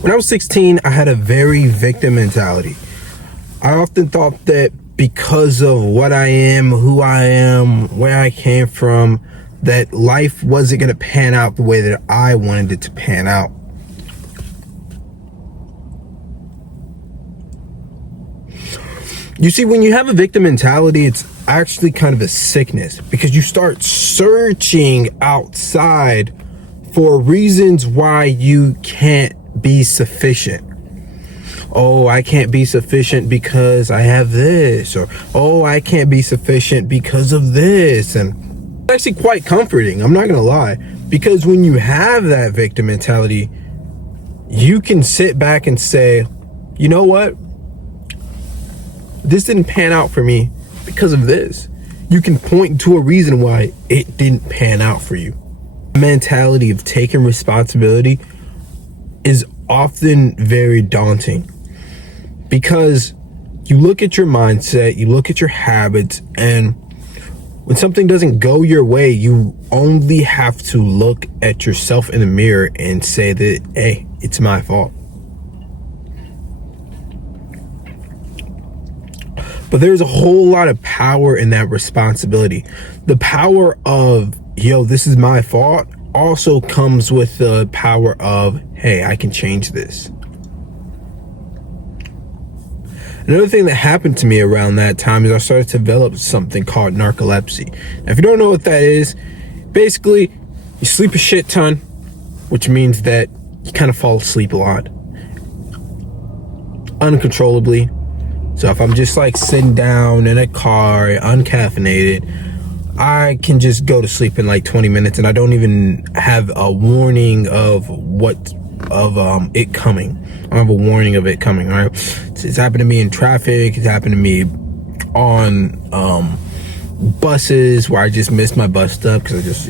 When I was 16, I had a very victim mentality. I often thought that because of what I am, who I am, where I came from, that life wasn't going to pan out the way that I wanted it to pan out. You see, when you have a victim mentality, it's actually kind of a sickness, because you start searching outside for reasons why you can't be sufficient. Oh, I can't be sufficient because I have this, or oh, I can't be sufficient because of this. And it's actually quite comforting, I'm not gonna lie, because when you have that victim mentality, you can sit back and say, you know what, this didn't pan out for me because of this. You can point to a reason why it didn't pan out for you. The mentality of taking responsibility is often very daunting, because you look at your mindset, you look at your habits, and when something doesn't go your way, you only have to look at yourself in the mirror and say that, hey, it's my fault. But there's a whole lot of power in that responsibility. The power of, yo, this is my fault, also comes with the power of, hey, I can change this. Another thing that happened to me around that time is I started to develop something called narcolepsy. Now, if you don't know what that is, basically, you sleep a shit ton, which means that you kind of fall asleep a lot, uncontrollably. So if I'm just like sitting down in a car, uncaffeinated, I can just go to sleep in like 20 minutes and I don't even have a warning of it coming. I don't have a warning of it coming, right? It's happened to me in traffic. It's happened to me on buses where I just missed my bus stop because I just,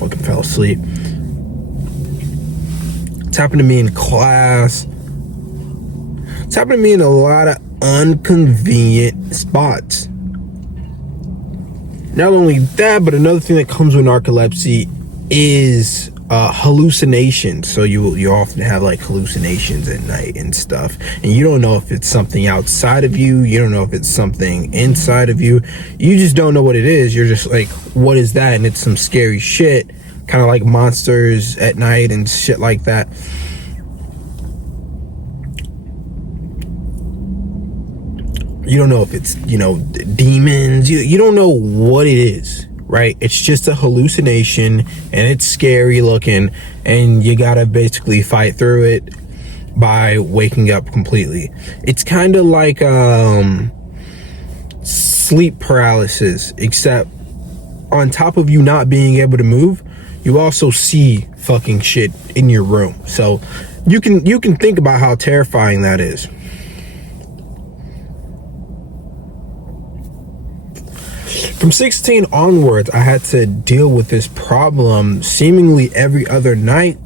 fucking fell asleep. It's happened to me in class. It's happened to me in a lot of inconvenient spots. Not only that, but another thing that comes with narcolepsy is hallucinations. So you often have like hallucinations at night and stuff, and you don't know if it's something outside of you, you don't know if it's something inside of you, you just don't know what it is. You're just like, what is that? And it's some scary shit, kind of like monsters at night and shit like that. You don't know if it's, demons. You don't know what it is, right? It's just a hallucination, and it's scary looking, and you gotta basically fight through it by waking up completely. It's kind of like sleep paralysis, except on top of you not being able to move, you also see fucking shit in your room. So you can think about how terrifying that is. From 16 onwards, I had to deal with this problem seemingly every other night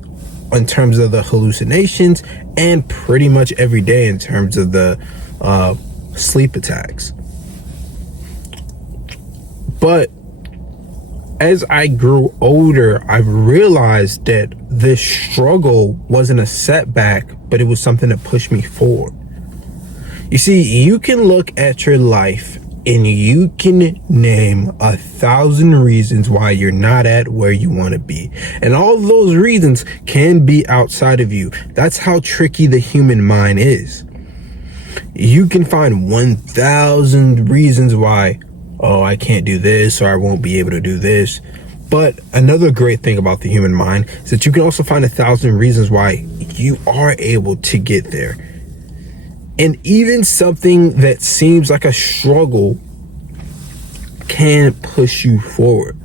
in terms of the hallucinations, and pretty much every day in terms of the sleep attacks. But as I grew older, I realized that this struggle wasn't a setback, but it was something that pushed me forward. You see, you can look at your life and you can name 1,000 reasons why you're not at where you want to be. And all of those reasons can be outside of you. That's how tricky the human mind is. You can find 1,000 reasons why, oh, I can't do this, or I won't be able to do this. But another great thing about the human mind is that you can also find 1,000 reasons why you are able to get there. And even something that seems like a struggle can push you forward.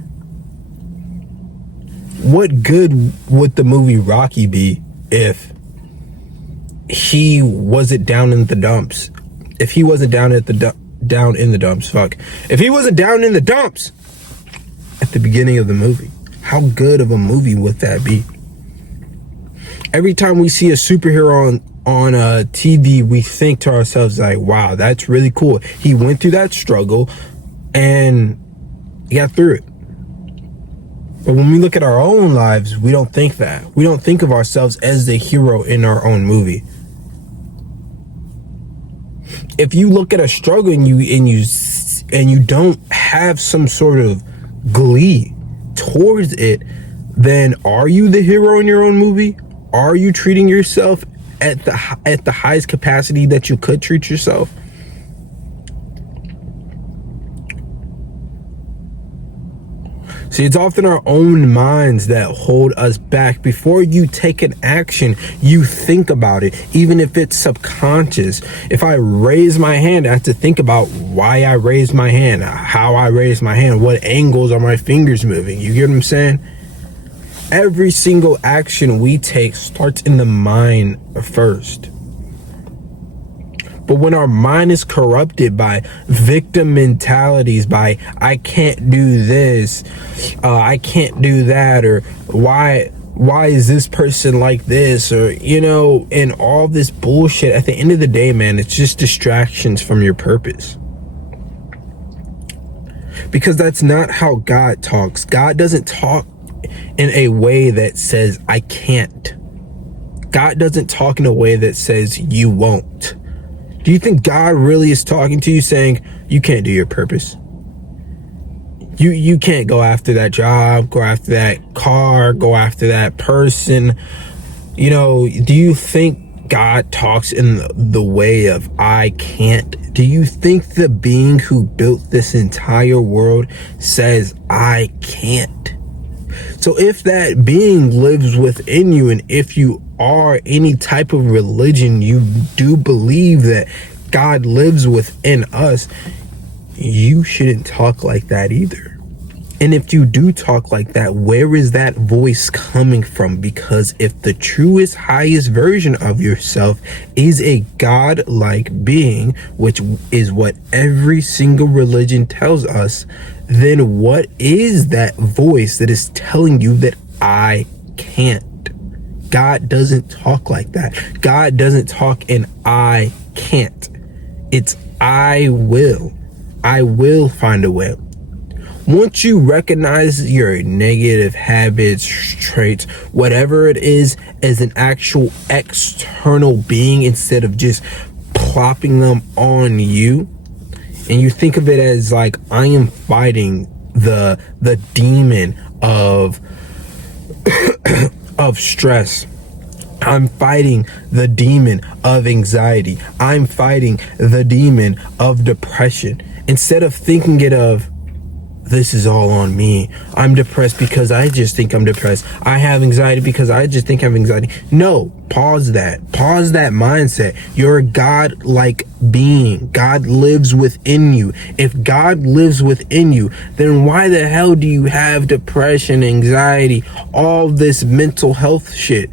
What good would the movie Rocky be if he wasn't down in the dumps? If he wasn't down in the dumps at the beginning of the movie? How good of a movie would that be? Every time we see a superhero on TV, we think to ourselves like, wow, that's really cool. He went through that struggle and he got through it. But when we look at our own lives, we don't think that. We don't think of ourselves as the hero in our own movie. If you look at a struggle and you don't have some sort of glee towards it, then are you the hero in your own movie? Are you treating yourself at the highest capacity that you could treat yourself? See, it's often our own minds that hold us back. Before you take an action, you think about it, even if it's subconscious. If I raise my hand, I have to think about why I raised my hand, how I raised my hand, what angles are my fingers moving. You get what I'm saying? Every single action we take starts in the mind first. But when our mind is corrupted by victim mentalities, by I can't do this, I can't do that, or why is this person like this, or, and all this bullshit, at the end of the day, man, it's just distractions from your purpose. Because that's not how God talks. God doesn't talk in a way that says, I can't. God doesn't talk in a way that says, you won't. Do you think God really is talking to you saying, you can't do your purpose? You can't go after that job, go after that car, go after that person. Do you think God talks in the way of I can't? Do you think the being who built this entire world says I can't? So if that being lives within you, and if you are any type of religion, you do believe that God lives within us, you shouldn't talk like that either. And if you do talk like that, where is that voice coming from? Because if the truest, highest version of yourself is a God-like being, which is what every single religion tells us, then what is that voice that is telling you that I can't? God doesn't talk like that. God doesn't talk in I can't. It's I will. I will find a way. Once you recognize your negative habits, traits, whatever it is, as an actual external being instead of just plopping them on you, and you think of it as like, I am fighting the demon of of stress. I'm fighting the demon of anxiety. I'm fighting the demon of depression. Instead of thinking it of, this is all on me. I'm depressed because I just think I'm depressed. I have anxiety because I just think I have anxiety. No, pause that. Pause that mindset. You're a God-like being. God lives within you. If God lives within you, then why the hell do you have depression, anxiety, all this mental health shit?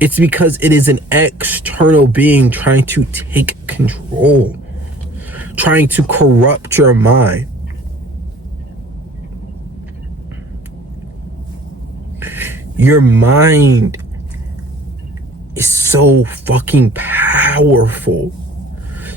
It's because it is an external being trying to take control, trying to corrupt your mind. Your mind is so fucking powerful.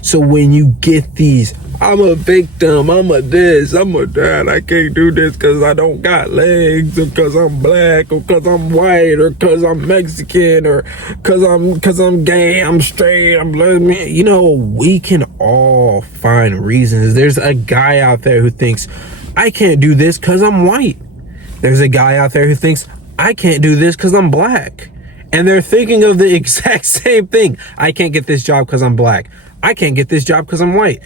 So when you get these, I'm a victim, I'm a this, I'm a that, I can't do this because I don't got legs, or because I'm black, or because I'm white, or because I'm Mexican, or because I'm gay, I'm straight, I'm lesbian. We can all find reasons. There's a guy out there who thinks, I can't do this because I'm white. There's a guy out there who thinks, I can't do this because I'm black. And they're thinking of the exact same thing. I can't get this job because I'm black. I can't get this job because I'm white.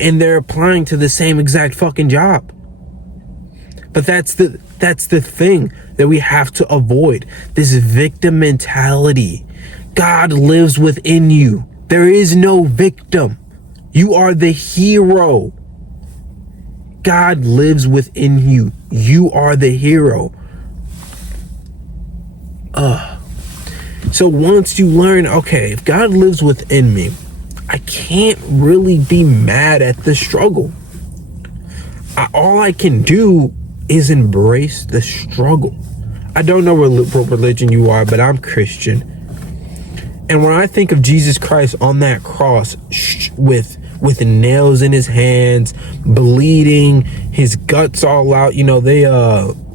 And they're applying to the same exact fucking job. But that's the thing that we have to avoid. This victim mentality. God lives within you. There is no victim. You are the hero. God lives within you. You are the hero. So once you learn, okay, if God lives within me, I can't really be mad at the struggle. All I can do is embrace the struggle. I don't know what religion you are, but I'm Christian. And when I think of Jesus Christ on that cross with nails in his hands, bleeding, his guts all out,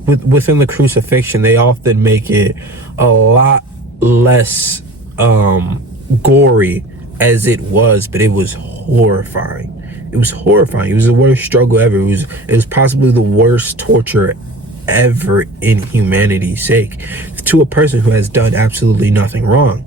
within the crucifixion, they often make it a lot less gory as it was, but it was horrifying. It was horrifying. It was the worst struggle ever. It was possibly the worst torture ever in humanity's sake, to a person who has done absolutely nothing wrong.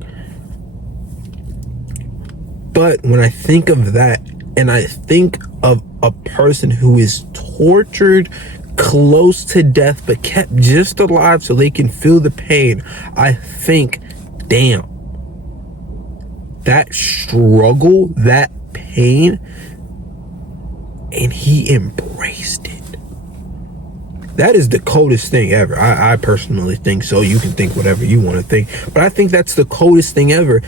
But when I think of that, and I think of a person who is tortured close to death but kept just alive so they can feel the pain, I think, damn, that struggle, that pain, and he embraced it. That is the coldest thing ever. I personally think so. You can think whatever you want to think, but I think that's the coldest thing ever,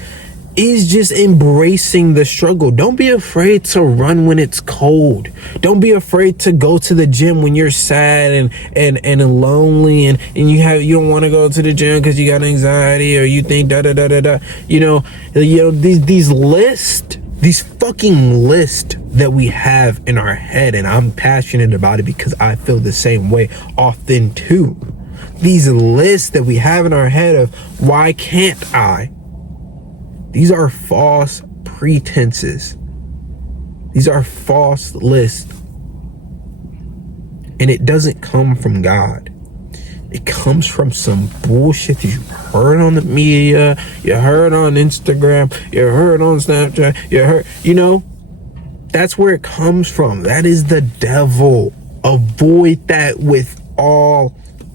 is just embracing the struggle. Don't be afraid to run when it's cold. Don't be afraid to go to the gym when you're sad and lonely and you don't want to go to the gym because you got anxiety, or you think these fucking lists that we have in our head, and I'm passionate about it because I feel the same way often too. These lists that we have in our head of why can't I? These are false pretenses. These are false lists. And it doesn't come from God. It comes from some bullshit that you heard on the media, you heard on Instagram, you heard on Snapchat, that's where it comes from. That is the devil. Avoid that with all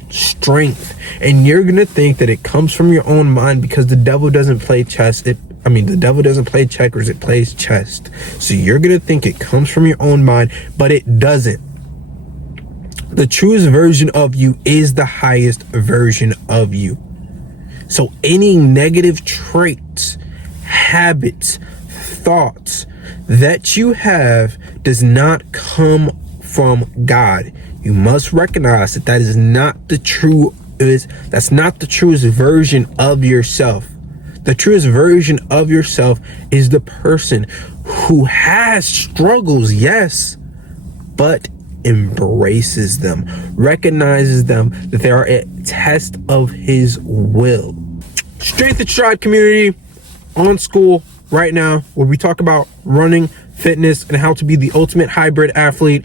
strength. And you're gonna think that it comes from your own mind, because the devil doesn't play chess. The devil doesn't play checkers, it plays chess. So you're gonna think it comes from your own mind, but it doesn't. The truest version of you is the highest version of you. So any negative traits, habits, thoughts that you have does not come from God. You must recognize that is not the that's not the truest version of yourself. The truest version of yourself is the person who has struggles, yes, but embraces them, recognizes them, that they are a test of his will. Strength and Stride community on school right now, where we talk about running, fitness, and how to be the ultimate hybrid athlete.